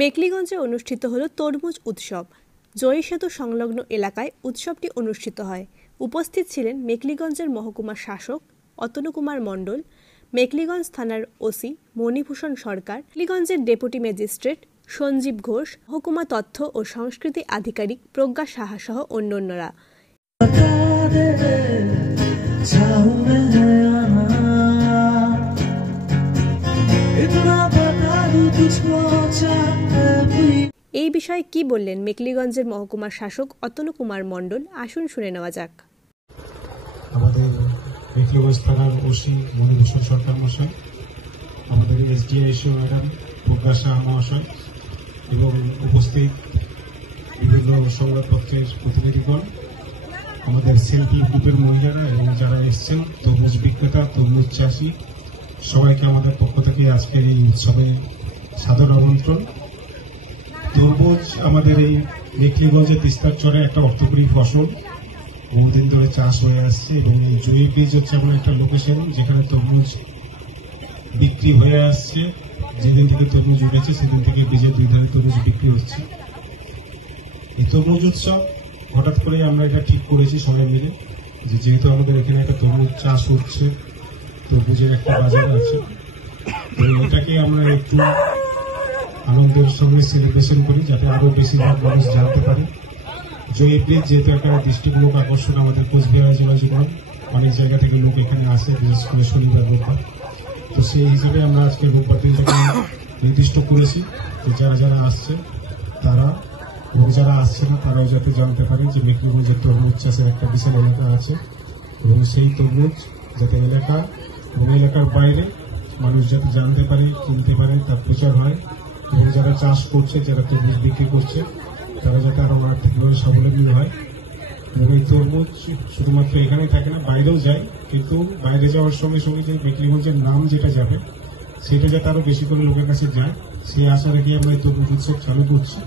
মেকলিগঞ্জে অনুষ্ঠিত হল তরমুজ উৎসব। জয়ী সেতু সংলগ্ন এলাকায় উৎসবটি অনুষ্ঠিত হয়। উপস্থিত ছিলেন মেকলিগঞ্জের মহকুমা শাসক অতনু কুমার মণ্ডল, মেকলিগঞ্জ থানার ওসি মণিভূষণ সরকার, মেকলিগঞ্জের ডেপুটি ম্যাজিস্ট্রেট সঞ্জীব ঘোষ, মহকুমা তথ্য ও সংস্কৃতি আধিকারিক প্রজ্ঞা সাহা সহ অন্যান্যরা। এই বিষয়ে কি বললেন মেকলিগঞ্জের মহকুমার শাসক অতনু কুমার মণ্ডল, আসুন শুনে নেওয়া যাক। আমাদের মেকলিগঞ্জ থানার ওসি মণিভূষণ সরকার মশাই, আমাদের এসডিআইসি ম্যাডাম প্রজ্ঞা সাহা মহাশয় এবং উপস্থিত বিভিন্ন সংবাদপত্রের প্রতিনিধিগণ, আমাদের সেলফ হেল্প গ্রুপের মহিলারা এবং যারা এসছেন তরমুজ বিক্রেতা, তরমুজ চাষি, সবাইকে আমাদের পক্ষ থেকে আজকের এই উৎসবে সাদর আমন্ত্রণ। তরমুজ আমাদের এই মেকলিগঞ্জের তিস্তার চরে একটা অর্থকরী ফসল, বহুদিন ধরে চাষ হয়ে আসছে এবং এই জয়ী বীজ হচ্ছে এমন একটা লোকেশন যেখানে তরমুজ বিক্রি হয়ে আসছে। যেদিন থেকে তরমুজ উঠেছে সেদিন থেকে বীজের দুই ধারে তরমুজ বিক্রি হচ্ছে। এই তরমুজ উৎসব হঠাৎ করে আমরা এটা ঠিক করেছি সবাই মিলে, যে যেহেতু আমাদের এখানে একটা তরমুজ চাষ হচ্ছে, তরমুজের একটা বাজার আছে, তো এটাকে আমরা একটু আনন্দের সঙ্গে সেলিব্রেশন করি যাতে আরো বেশিরভাগ মানুষ জানতে পারে। জয়ী ব্রিজ যেহেতু একটা দৃষ্টিমূলক আকর্ষণ আমাদের কোচবিহার জেলা জীবন, অনেক জায়গা থেকে লোক এখানে আসে, বিশেষ করে শনিবার রোববার। তো সেই হিসেবে আমরা আজকে রোববার দিনটাকে নির্দিষ্ট করেছি যে যারা যারা আসছে তারা এবং যারা আসছে না তারাও যাতে জানতে পারে যে মেকলিগঞ্জের তরমুজ চাষের একটা বিশাল এলাকা আছে এবং সেই তরমুজ যাতে এলাকা এবং এলাকার বাইরে মানুষ যাতে জানতে পারে, কিনতে পারে, তার প্রচার হয় এবং যারা চাষ করছে, যারা তরমুজ বিক্রি করছে তারা যাতে আরো আর্থিকভাবে স্বাবলম্বী হয়। এবং এই তরমুজ শুধুমাত্র এখানেই থাকে না, বাইরেও যায়, কিন্তু বাইরে যাওয়ার সঙ্গে সঙ্গে যে মেকলিগঞ্জের নাম যেটা যাবে সেটা যাতে আরো বেশি করে লোকের কাছে যায়, সেই আশা রেখে আমরা এই তরমুজ উৎসব চালু করছি।